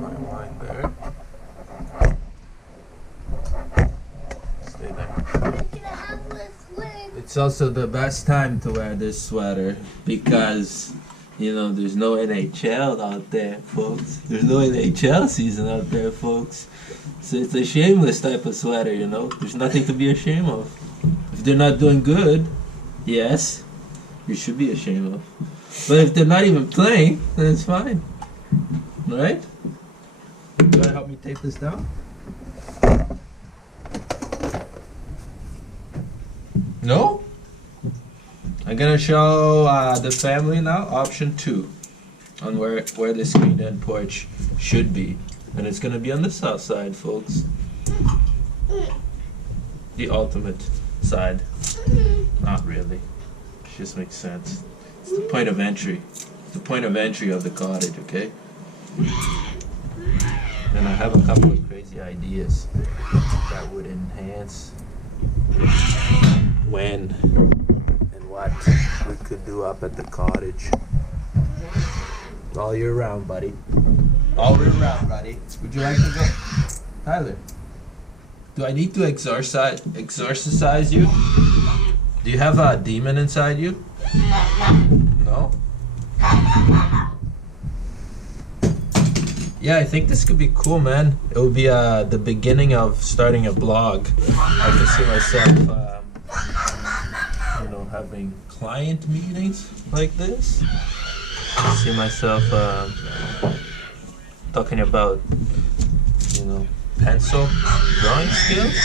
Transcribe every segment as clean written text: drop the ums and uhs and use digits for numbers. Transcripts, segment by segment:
my wine there. Stay there. It's also the best time to wear this sweater because, you know, there's no NHL out there, folks. There's no NHL season out there, folks. So it's a shameless type of sweater, you know. There's nothing to be ashamed of. If they're not doing good, yes, you should be ashamed of. But if they're not even playing, then it's fine. Right? You wanna help me tape this down? No? I'm gonna show the family now option 2 on where the screen and porch should be. And it's gonna be on the south side, folks. The ultimate side. Not really. It just makes sense. It's the point of entry. It's the point of entry of the cottage, okay? And I have a couple of crazy ideas that would enhance when and what we could do up at the cottage. All year round, buddy. All year round, buddy. Would you like to go? Tyler, do I need to exorcise you? Do you have a demon inside you? No? Yeah, I think this could be cool, man. It would be the beginning of starting a blog. I can see myself, you know, having client meetings like this. I see myself talking about, you know, pencil drawing skills.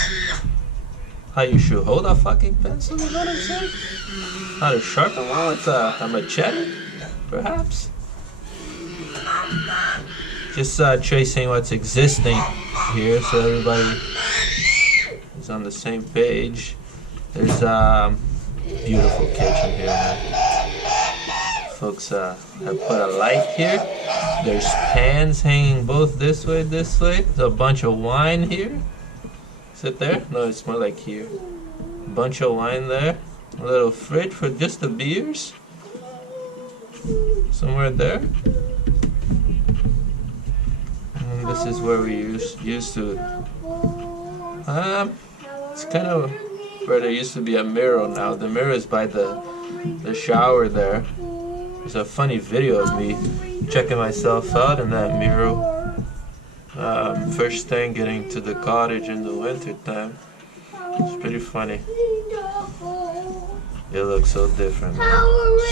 How you should hold a fucking pencil, you know what I'm saying? How to sharpen one with a machete, perhaps? Just tracing what's existing here so everybody is on the same page. There's a beautiful kitchen here, man. Folks have put a light here. There's pans hanging both this way. There's a bunch of wine here. Is it there? No, it's more like here. A bunch of wine there. A little fridge for just the beers. Somewhere there. And this is where we used to. It's kind of where there used to be a mirror now. The mirror is by the shower there. There's a funny video of me checking myself out in that mirror. First thing getting to the cottage in the winter time. It's pretty funny. It looks so different, man.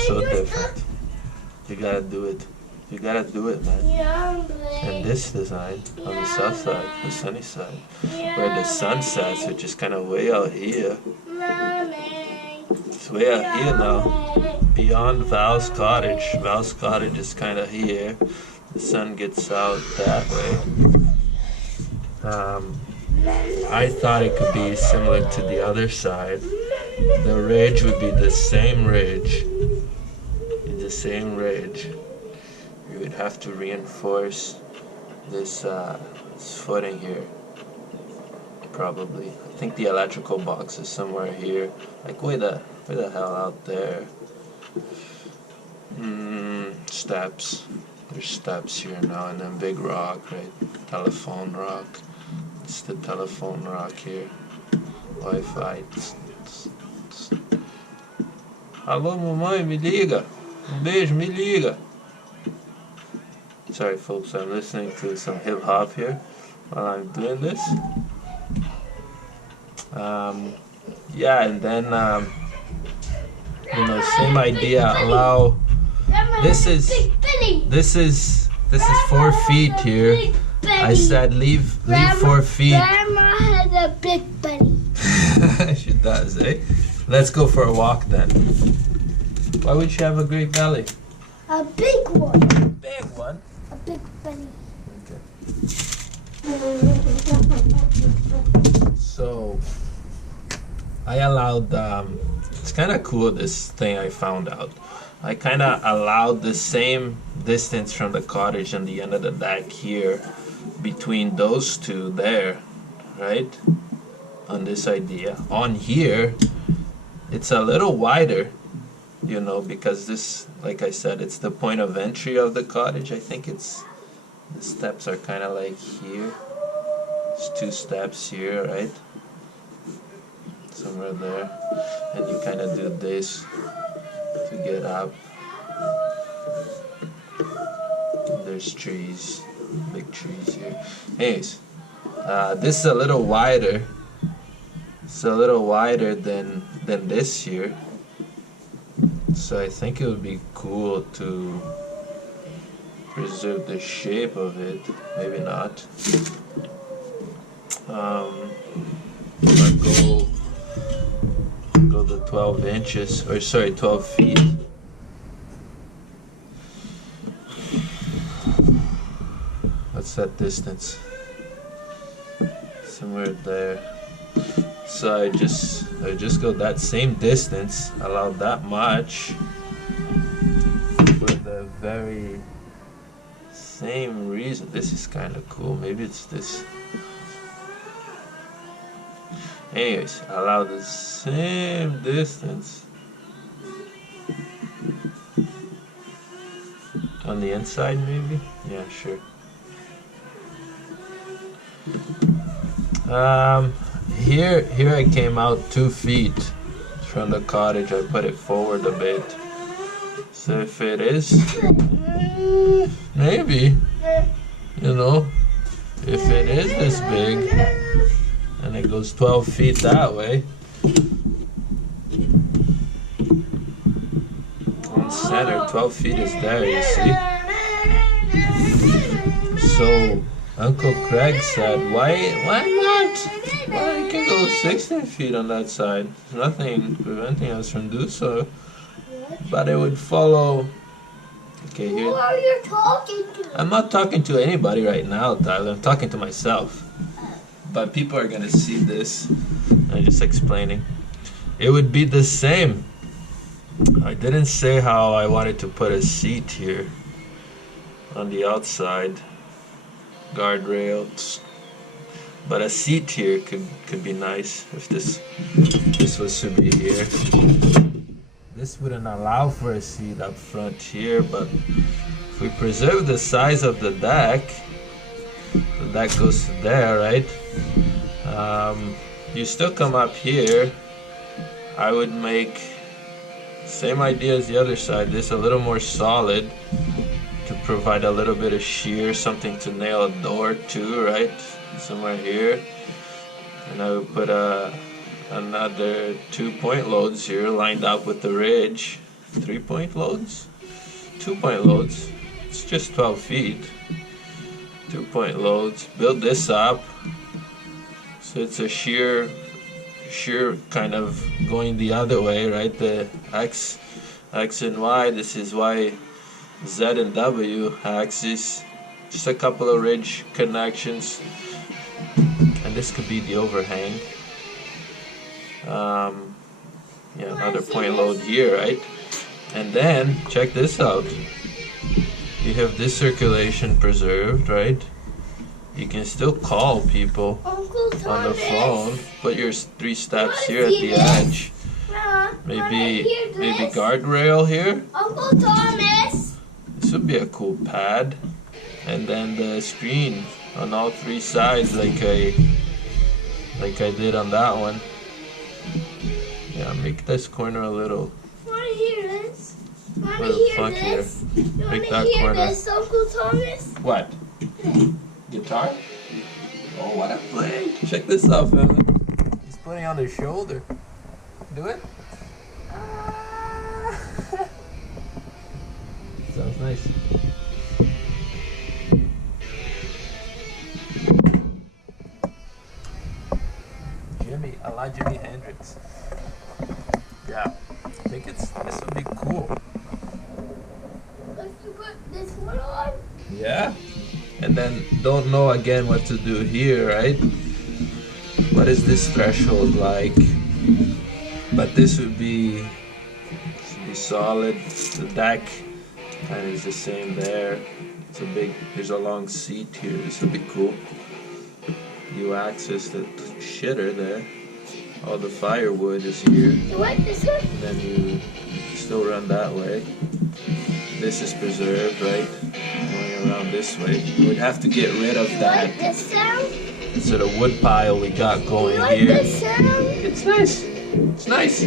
So different. You gotta do it. You gotta do it, man. And this design on the south side, the sunny side, where the sun sets, which is kind of way out here. It's way out here now. Beyond Val's cottage. Val's cottage is kind of here. The sun gets out that way. I thought it could be similar to the other side. The ridge would be the same ridge. The same ridge. You would have to reinforce this footing here. Probably. I think the electrical box is somewhere here. Like where the hell out there? Steps. There's steps here now, and then big rock, right? Telephone rock. It's the telephone rock here. Wi-Fi. Alô, mamãe, me liga. Beijo, me liga. Sorry, folks, I'm listening to some hip hop here while I'm doing this. Yeah, and then you know, same idea. Allow. This is 4 feet here. I said leave 4 feet. Grandma has a big belly. She does, eh? Let's go for a walk then. Why would she have a great belly? A big one. Big one? A big belly. Okay. So, I allowed, it's kind of cool, this thing I found out. I kind of allowed the same distance from the cottage and the end of the deck here between those two there, right? On this idea. On here, it's a little wider, you know, because this, like I said, it's the point of entry of the cottage. I think it's The steps are kind of like here. There's 2 steps here, right? Somewhere there. And you kind of do this to get up. And there's trees, big trees here. Anyways, this is a little wider. It's a little wider than this here. So I think it would be cool to preserve the shape of it. Maybe not. If I go to 12 inches, or sorry, 12 feet. What's that distance? Somewhere there. So I just go that same distance, allow that much, for the very same reason. This is kind of cool. Maybe it's this. Anyways, allow the same distance on the inside, maybe. Yeah, sure. Here I came out 2 feet from the cottage. I put it forward a bit. So if it is, maybe, you know, if it is this big and it goes 12 feet that way, on center, 12 feet is there, you see. So Uncle Craig said, why not? Well, you can go 16 feet on that side. There's nothing preventing us from doing so. But it would follow. Okay, here. Who are you talking to? I'm not talking to anybody right now, Tyler. I'm talking to myself. But people are gonna see this. I'm just explaining. It would be the same. I didn't say how I wanted to put a seat here on the outside. Guardrails. But a seat here could be nice if this was to be here. This wouldn't allow for a seat up front here, but if we preserve the size of the deck goes to there, right? You still come up here. I would make same idea as the other side. This a little more solid to provide a little bit of shear, something to nail a door to, right? Somewhere here. And I would put another 2-point loads here lined up with the ridge. 3-point loads? 2-point loads. It's just 12 feet. 2-point loads. Build this up. So it's a shear kind of going the other way, right? The X and Y. This is Y, Z and W axis. Just a couple of ridge connections. And this could be the overhang. Yeah, another point load here, right? And then, check this out. You have this circulation preserved, right? You can still call people on the phone. Put your 3 steps here at the edge. Maybe guardrail here. Uncle Thomas. This would be a cool pad. And then the screen on all 3 sides, like I did on that one. Yeah, make this corner a little funkier. Make that corner. This, Uncle Thomas? What? Guitar? Oh, what a play! Check this out, family. He's putting on his shoulder. Do it. Sounds nice. I like Jimi Hendrix. Yeah, I think this would be cool. Let's put this one on. Yeah, and then don't know again what to do here, right? What is this threshold like? But this would be solid. The deck kind of is the same there. There's a long seat here. This would be cool. You access the shitter there. All the firewood is here. You want this one? And then you still run that way. This is preserved, right? Going around this way. You would have to get rid of You that like this sound? sort of wood pile we got going You like here. this sound? It's nice. It's nice.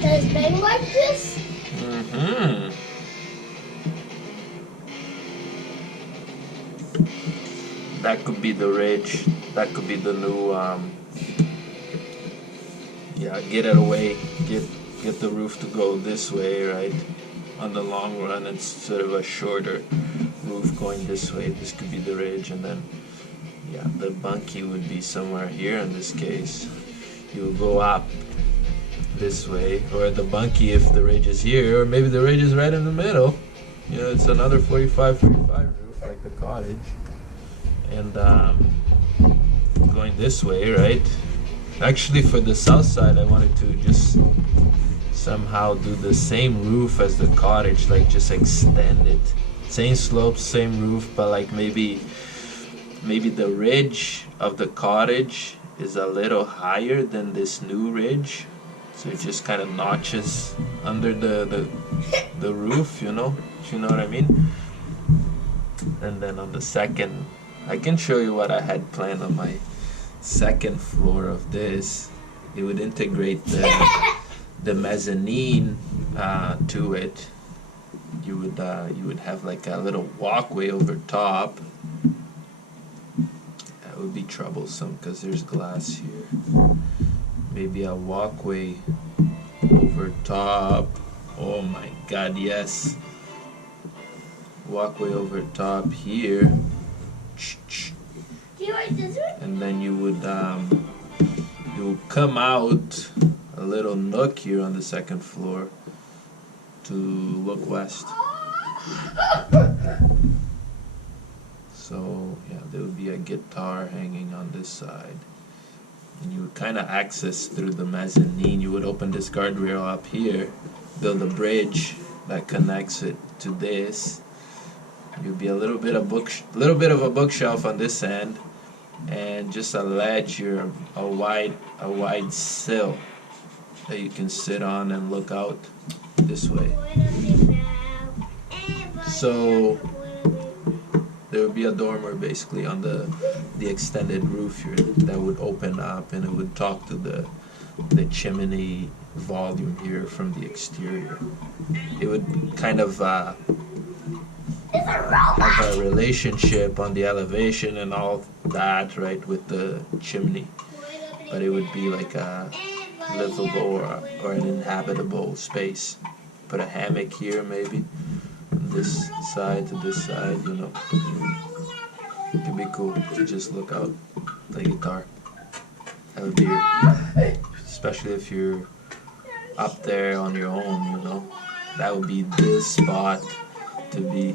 Does Ben like this? Mm-hmm. That could be the ridge. That could be the new, yeah, get it away. Get the roof to go this way, right? On the long run, it's sort of a shorter roof going this way. This could be the ridge, and then, yeah, the bunkie would be somewhere here in this case. You would go up this way, or the bunkie if the ridge is here, or maybe the ridge is right in the middle. You know, it's another 45 roof like the cottage. And going this way, right? Actually, for the south side, I wanted to just somehow do the same roof as the cottage, like just extend it. Same slope, same roof, but like maybe the ridge of the cottage is a little higher than this new ridge. So it just kind of notches under the roof, you know? You know what I mean? And then on the second, I can show you what I had planned on my second floor of this. It would integrate the mezzanine to it. You would have like a little walkway over top. That would be troublesome because there's glass here. Maybe a walkway over top. Oh my God, yes. Walkway over top here. Do you like this one? And then you would come out a little nook here on the second floor to look west. So yeah, there would be a guitar hanging on this side, and you would kind of access through the mezzanine. You would open this guardrail up here, build a bridge that connects it to this. You'd be a little bit of a bookshelf on this end, and just a ledge here, a wide sill that you can sit on and look out this way. So there would be a dormer basically on the extended roof here that would open up, and it would talk to the chimney volume here from the exterior. It would kind of have a relationship on the elevation and all that, right, with the chimney. But it would be like a livable or an inhabitable space. Put a hammock here maybe, from this side to this side, you know. It could be cool to just look out, play guitar. That would be, especially if you're up there on your own, you know. That would be the spot to be.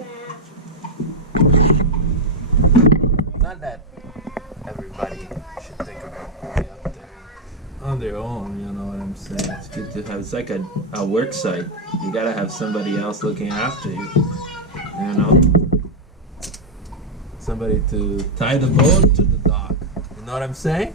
Not that everybody should think about going up there on their own, you know what I'm saying? It's good to have, it's like a work site. You gotta have somebody else looking after you, you know? Somebody to tie the boat to the dock. You know what I'm saying?